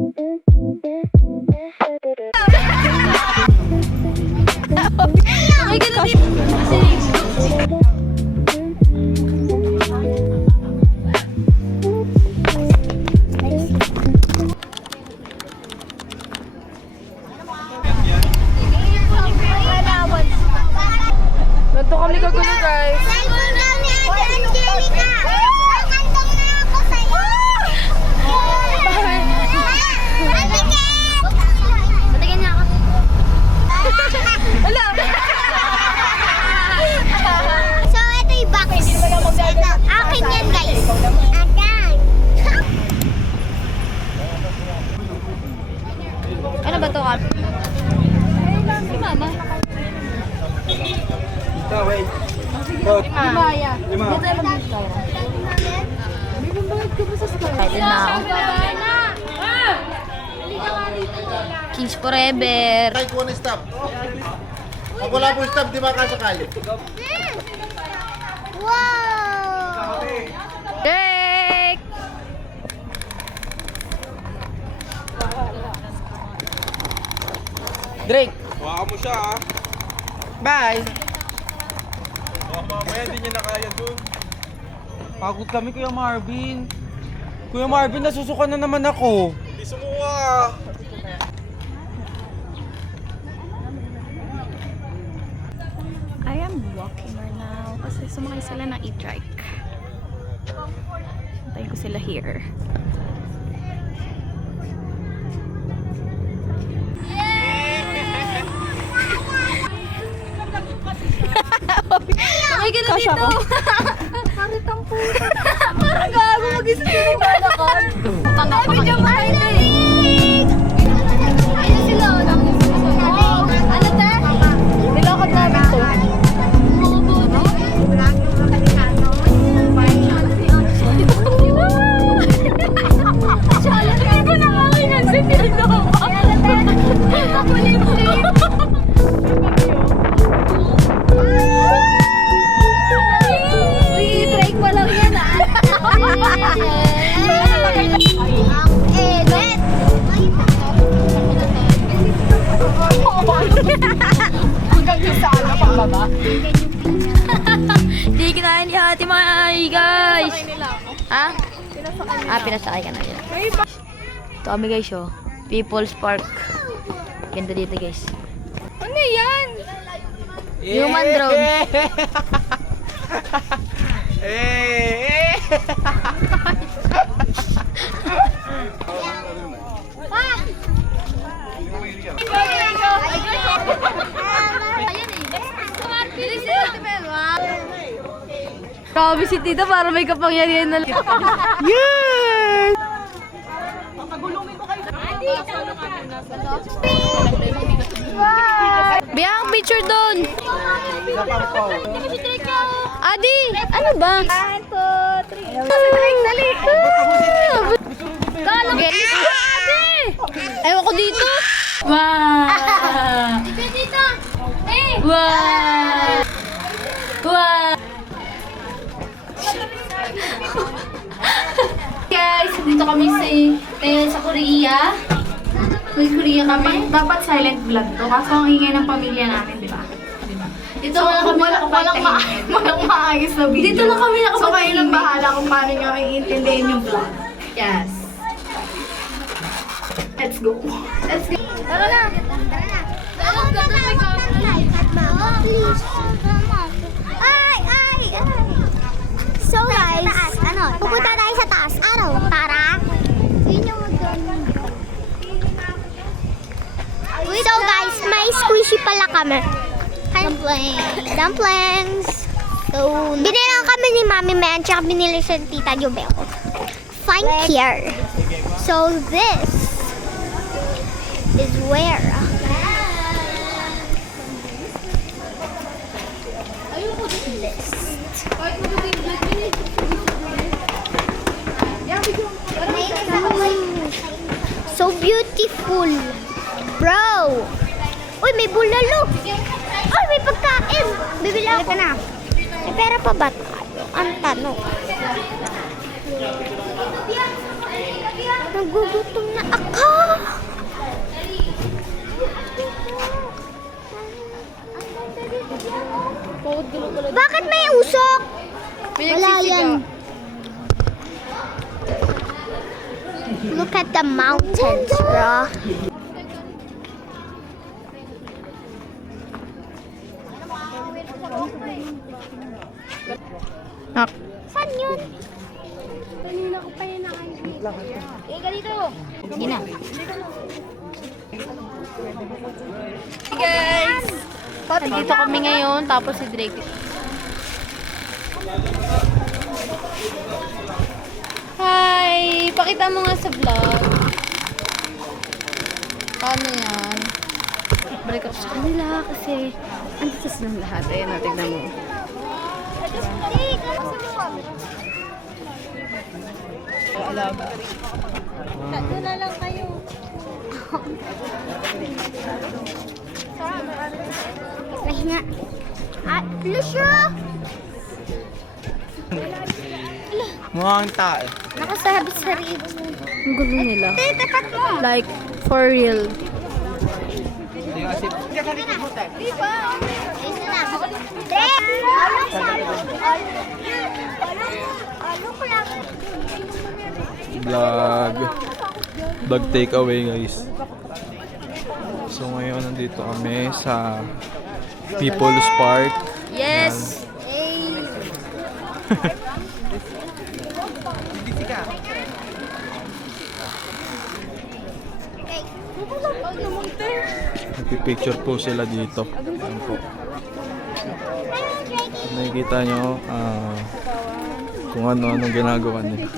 Ay, ganun dito. Ganito kami kagulo, guys. Wala. So, ito yung box. Akin yan, guys. Akin. Ano ba to, Kap? Si Mama. Ito, wait. Maya. Lima. Excited na ako. Kings Forever. Kahit one stop. Pag wala po stop, di ba kasakay? Wow! Drake! Drake, Hawakan mo siya, ah. bye! Mamaya, hindi niya na kaya dun. Pagod kami, Kuya Marvin. Kuya Marvin, nasusuka na naman ako. Hindi sumuha, ah. I am walking right now kasi sumakay sila ng e-trike. Hintayin ko sila here. Ay, gano'n dito! Karitang puta! Parang gago mag-isip yung lalakad! Tanga pa kami! Ayun sila! Ano te? Nilakad namin to. Challenge ko na makinan si Tino. Kapulim-pulim. I-break pa lang yan ah. Hanggang yung saan na pababa? Di kinain ni ate mga guys. Ha? Pinasakay ka na nila. Ito kami guys oh. People's Park. Ganda dito guys. Ano yan? Human drone. Grabe si Tita para may kapangyarihan na lang. Yes! Biyang picture doon. Adi, ano ba? 1, 2, 3. Dali. Kala ko. Adi. Ewan ko dito. Wow. Dito! Eh! Wow. Wow. Guys, dito kami sa Korea. May Korea kami. Dapat silent vlog to. Kaso ang ingay ng pamilya namin, di ba? Dito lang kami Walang maayos na video. Dito lang kami So kayo nakapag-ingay. nang bahala kung paano nyo iintindihin yung vlog. Yes. Let's go. Let's go. Tara na. Ako na please. Ay! So guys, pupunta tayo sa taas. Ano? Para? So guys, may squishy pala kami. Dumplings. So, binilang kami ni Mami Man, tsaka binili siya ni Tita Jubel. Find here. So this is where. So beautiful. Bro. Uy, may bulalo. Uy, may pagkain. Bibili ako. Na. May pera pa ba tayo? Ang tanong. Nagugutom na ako. Wala yan. Look at the mountains, bro. Nak. Saan yun? Kanina ko pa yun nakikita. Ganito. Sige na. Guys! Nandito kami ngayon, tapos si Drake. Hi! Pakita mo nga sa vlog. Paano yan? Balik ako sa kanila kasi andito silang lahat. Ayan na, tignan mo. Wala lang kayo. Nahinga. Lucio! Mukhang tae. Nakasabi sa rito. Ang gulo nila. Tapat mo. Like, for real. Hindi kasi... Vlog takeaway guys. So ngayon nandito kami sa People's Park. Yes! Nagpipicture po sila dito. Ayan po. Nakikita nyo kung ano-anong ginagawa niya.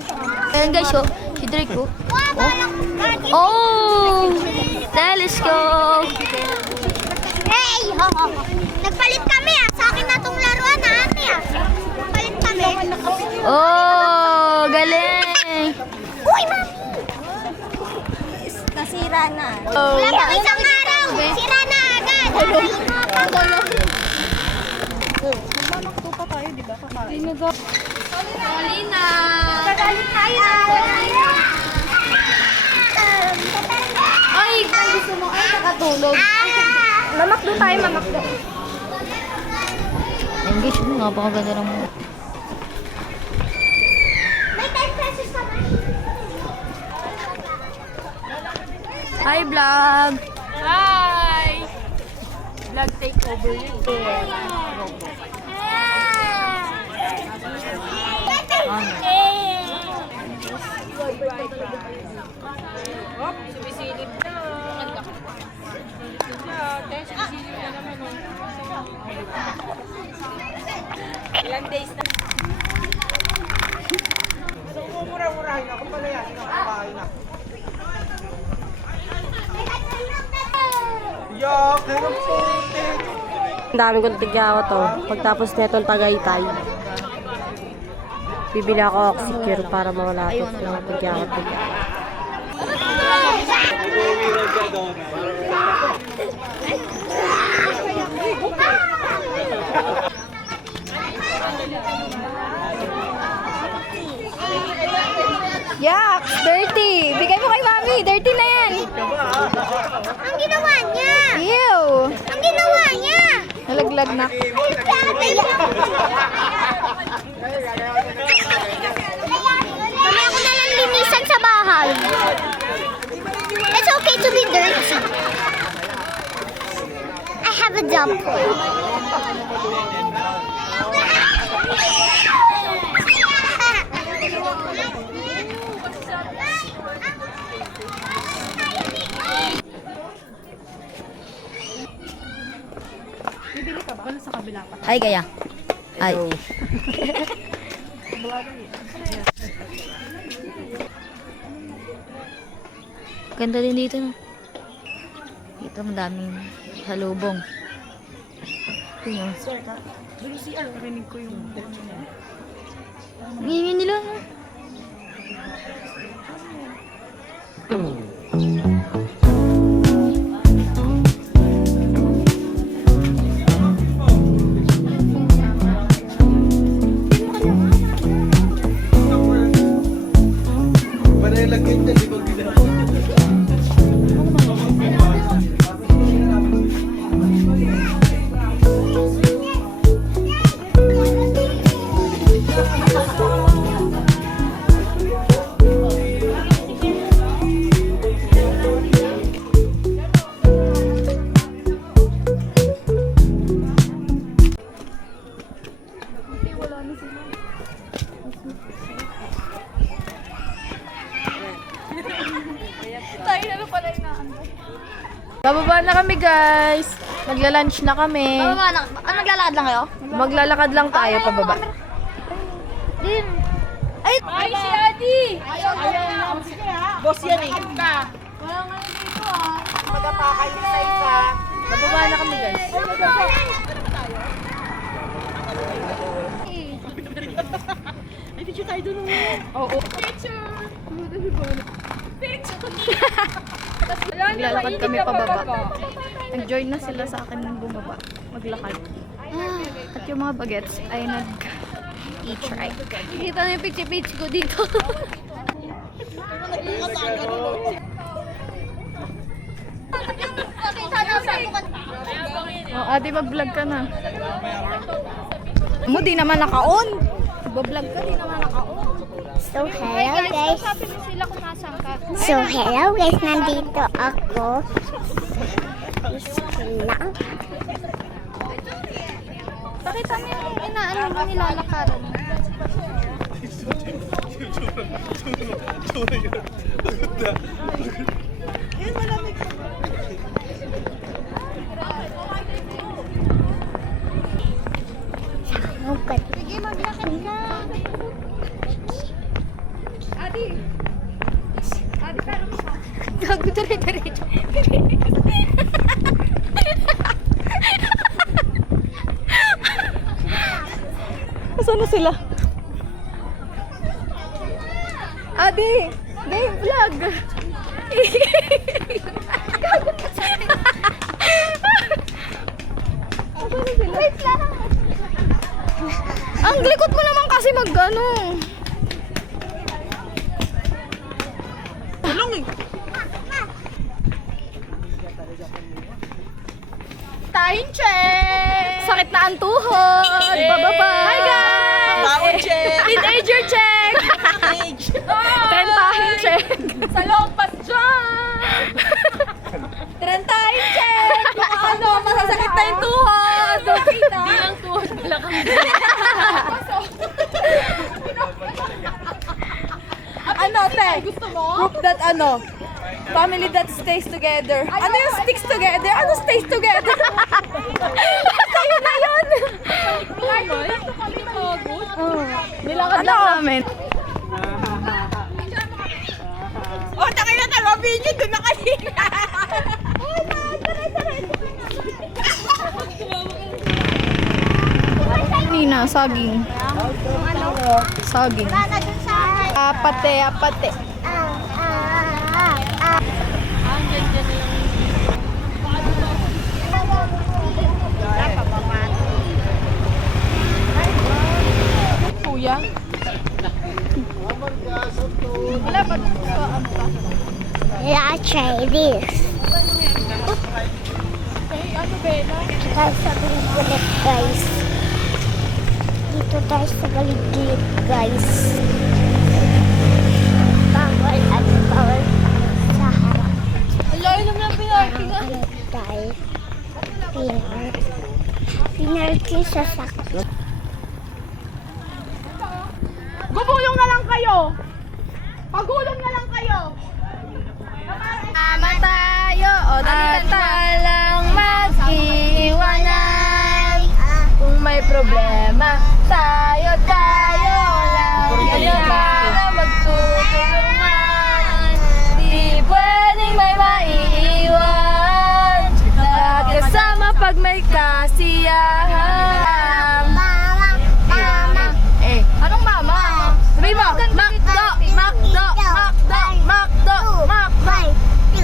Ayan guys, oh. Si Drake, oh. Oh! Telescope! Hey! Ho, ho, ho. Nagpalit kami ah. Sa akin na tong laruan na ate ah. Nagpalit kami. Oh! Galing! Uy, mami! Nasira na. Oh. Wala pang isang araw. Sira na agad. Magmamakto pa tayo, di ba? Kakain. Alina! Kagalit tayo. Ay! Gusto mo ay nakatulog. Mamakdo tayo, mamakdo. Ayan guys, napakaganda ng mga. May 10 pesos ka ba? Hi, vlog! Hi! Vlog takeover yun. Sumisilip na. Sumisilip na naman. Ilang days na. Mura-murahin ako pala yan. Sinakabahin na. Yak! Ang putik! Ang dami kong tigyawa to. Pagtapos netong Tagaytay, bibili ako oxycure para mawala ito yung tigyawa. Yak! Dirty! Bigay mo kay mami! Dirty na yan! Ang ginawa niya. Ew! Ang ginawa niya. Nalaglag na. Mamaya ko na lang linisan sa bahay. It's okay to be dirty. I have a dump. Ay, kaya. Ay. Ganda din dito, no? Dito madaming salubong. Yun, oh. Ngayon nila, no? Bababa na kami guys. Magla-lunch na kami. Bababa na. Ano, naglalakad lang kayo? Maglalakad lang tayo pababa. Din. Ay! Ay, si Adi! Boss yan eh. Bababa na kami guys. Maglalakad kami pababa. Nag-join na sila sa akin ng bumaba. Maglakad. At yung mga bagets ay nag-e-try. Kita na yung picture-page ko dito. Oh, ate, mag-vlog ka na. Mo, di naman naka-on. Mag-vlog ka, di naman naka-on. So, hello guys. So, hello guys. Nandito ako. Lang. Pakita mo yung inaano mo nilalakaran. Okay. Sige, maglakad ka. Adi, pero mo. Gago, dire-diretso. Saan na sila? Adi! Dave, vlog! Wait lang. Ang likot mo naman kasi mag-ano. Time check! Sakit na ang tuhod! Bababa! Hi guys! Bawon check! Teenager check! Trentahin check! Sa lompas dyan! Trentahin check! Baka ano, masasakit na yung tuhod! Hindi lang tuhod, balakang. Ano, te? Gusto mo? Group that ano? Family that stays together. Ano yung sticks together? Ano stays together? Sa'yo na yun! Nilakad lang namin. Oh, takay na tayo! Video doon na kanina! Kanina, saging. Saging. Wala dun sa... Apate, apate. Kuya. Wala pa ano pa? Let's try this. Guys, sa galit guys. Dito tayo sa galit guys. Bawal at bawal sa harap. Alayo naman ang pinarking. Tayo. Pinarking sa sakit. Gumulong na lang kayo! Pagulong na lang kayo! Ama tayo, o talang mag-iwanan. Kung may problema, tayo lang. Kailangan magtutulungan. Di pwedeng may maiiwan. Lahat kasama pag may kasiyahan. Mama, mama. Eh, anong mama? Sabihin mo, Macdo, Macdo, Macdo, Macdo, Macdo. 1, 2,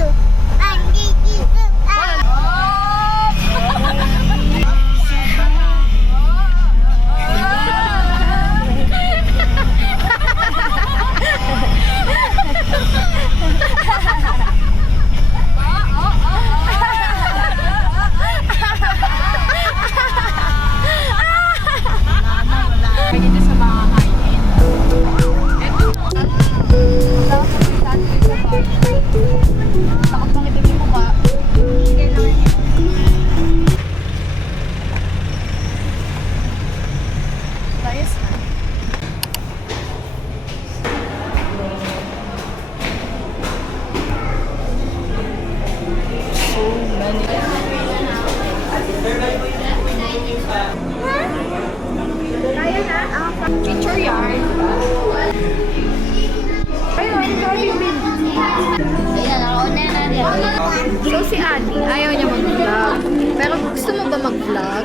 1, 2, 3. So si Ate, ayaw niya mag-vlog. Pero gusto mo ba mag-vlog?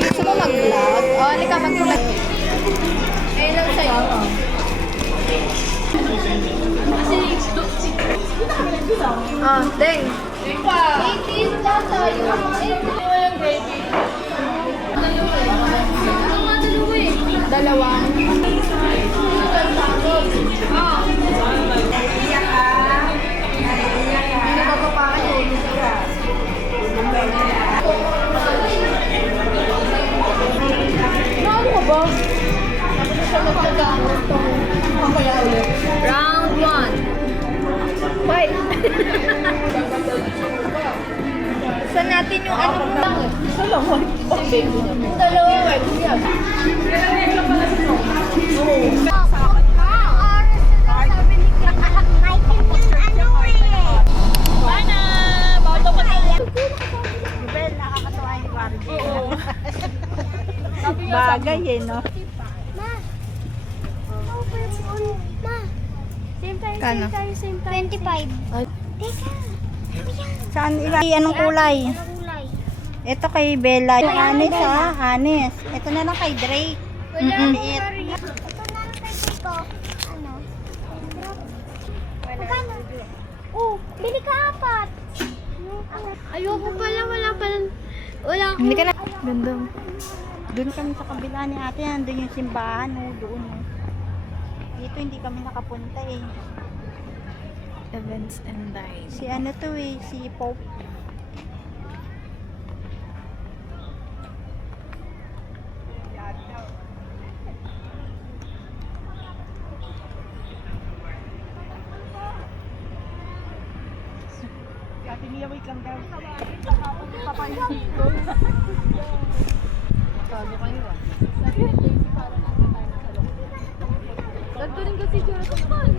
Gusto mo mag-vlog? O, halika mag-vlog. Ayun lang sa'yo. Ah, deng. Dalawang. Ano ka ba? Round 1. Fight! Saan natin yung ano ba? Dalawa. Bagay eh, no? Kano? 25. Teka. Saan anong kulay? Kulay. Ito kay Bella. Yung anis ha, anis. Ito na lang kay Drake. Wala. Liit. Ito na lang kay Chico. Ano? Magkano? Oh, bili ka 4. Ayoko pala, wala pala. Wala akong... Hindi ka na. Ganda. Doon kami sa kabila ni ate. Nandun yung simbahan. Oh, doon. Oh. Dito hindi kami nakapunta eh. Events and dives. Si ano to eh, si Pope. Ate Mia, wait lang daw. Sabi kayo ah. Nagturing kasi siya sa pan.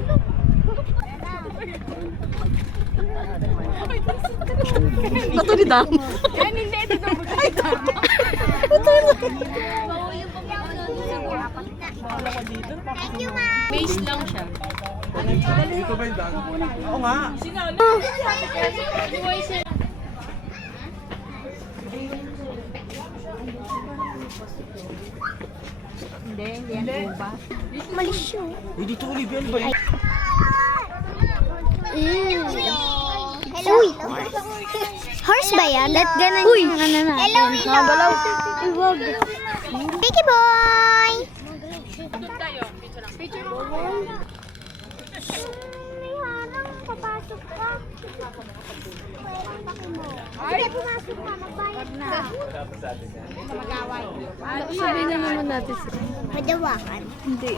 Ito ni Dam. Yan, hindi. Ito na magkakita. Thank you, ma. Base lang siya. Dito ba yung daan? Oo nga. Malis siya. Uy, dito Olivia, ano ba yun? Hello. Uy. Horse ba yan? Ganun uy. Hello, hello. Uy, wag. Piggy boy. May harang. Papasok ka. Sige, pumasok ka. Magbayad na. Sabihin na naman natin. Madawakan. Hindi.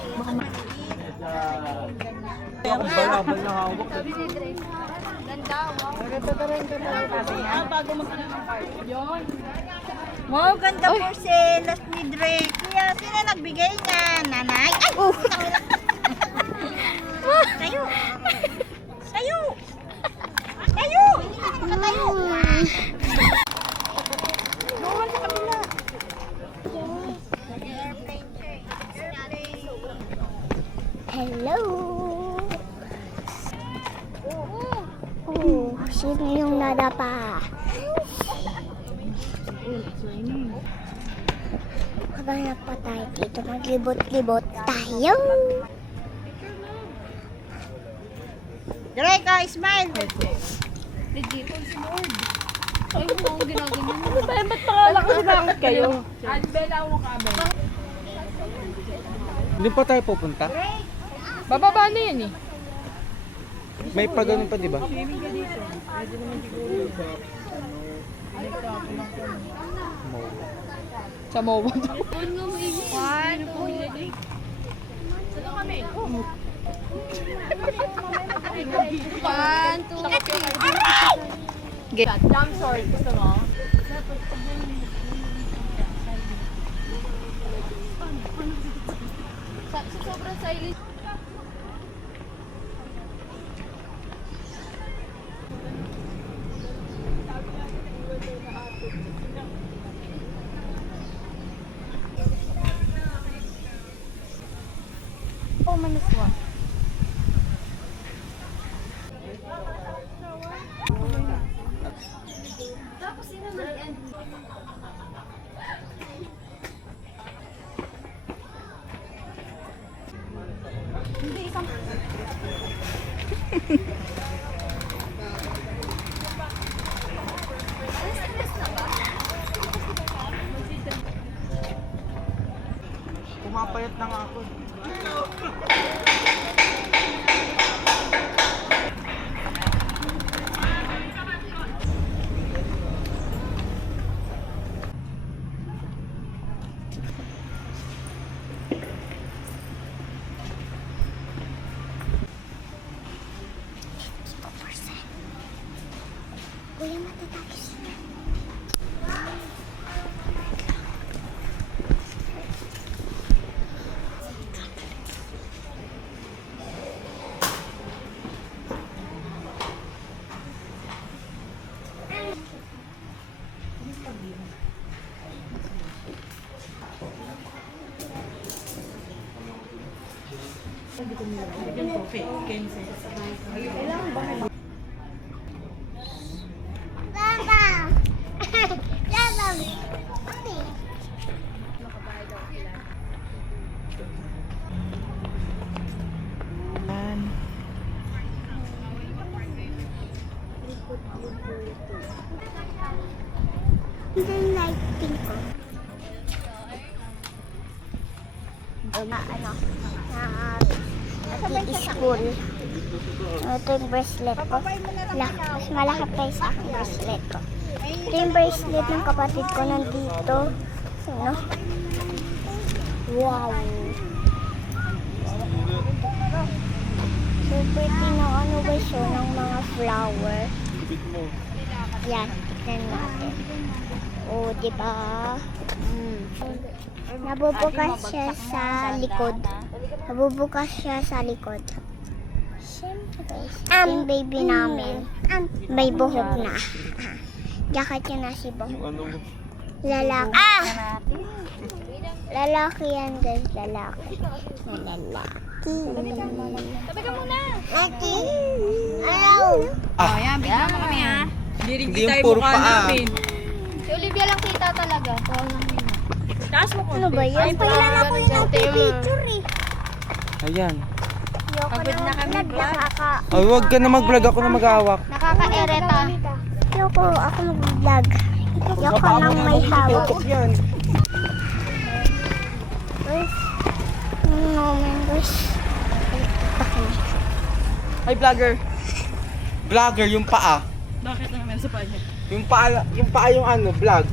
Ako balabal na hawak. Wow, ganda po selas ni Drake. Kuya, sino nagbigay niya? Nanay? Ay! Tayo! Tayo! Tayo! Tayo! Doon sa kabila. Hello. Oh, sino yung nadapa? Maghanap pa tayo dito. Maglibot-libot tayo. Drake, smile! Ano ba? Ba't pakalakas bakit kayo? Hindi pa tayo pupunta? Bababa na yan eh. May pa ganun pa, di ba? Sa Momo. One, two, three. Jump sword. Gusto mo? Sobrang silent. Oh, minus 1. Baba! Baba! Okay. Lighting ko. Nag-i-school. Ito yung bracelet ko. Mas malaki pa yung sa aking bracelet ko. Ito yung bracelet ng kapatid ko nandito. Ano? Wow! So pretty ng ano ba siya, ng mga flower. Yan, tignan natin. Oh, di ba? Nabubukas siya sa likod. Nabubukas siya sa likod. Yung baby namin. May buhok na. Jacket niya na si Bo. Lalaki. Lalaki yan guys. Lalaki. Lalaki. Tabi ka muna. Laki. Ayaw. Ayan, bigyan mo kami ha. Hindi yung puro paa. Si Olivia lang kita talaga. Ano ba yun? Kailan ako yung nagpipicture eh. Ayan. Pagod na kami vlog. Ay, wag ka na mag-vlog. Ako na mag-hawak. Nakaka-ereta. Ayoko ako mag-vlog. Ayoko nang may hawak. Yan. Guys. Ay, vlogger. Vlogger, yung paa. Bakit naman sa panya? Yung paa yung ano, vlog.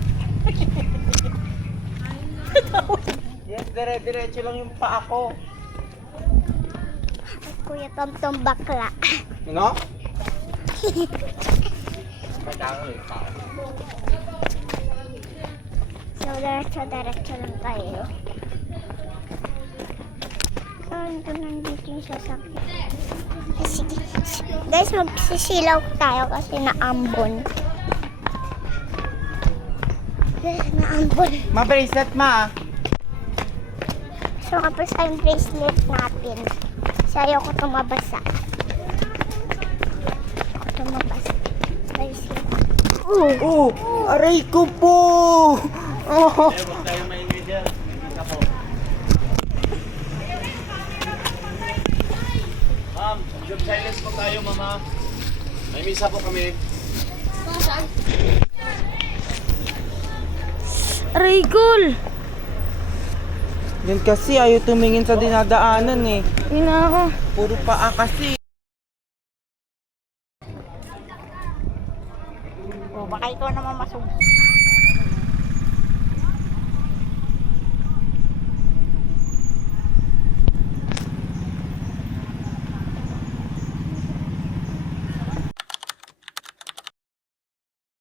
Yes, dire-diretso lang yung paa ko. Kuya Tom bakla. Ano? So, diretso lang tayo. Saan ko nandito yung sasakyan? Sige. Guys, magsisilaw tayo kasi naambon. Naambon. Ma-bracelet, ma. So, kapag sa yung bracelet natin. So, ayoko tumabasa. Ayoko tumabasa. Bracelet. Oh, aray ko po. Oh. Ma'am, silence po tayo, mama. May misa po kami. Aray, cool! Yan kasi, ayaw tumingin sa dinadaanan eh. Yun na ako. Puro paa kasi. O, baka ikaw naman masug.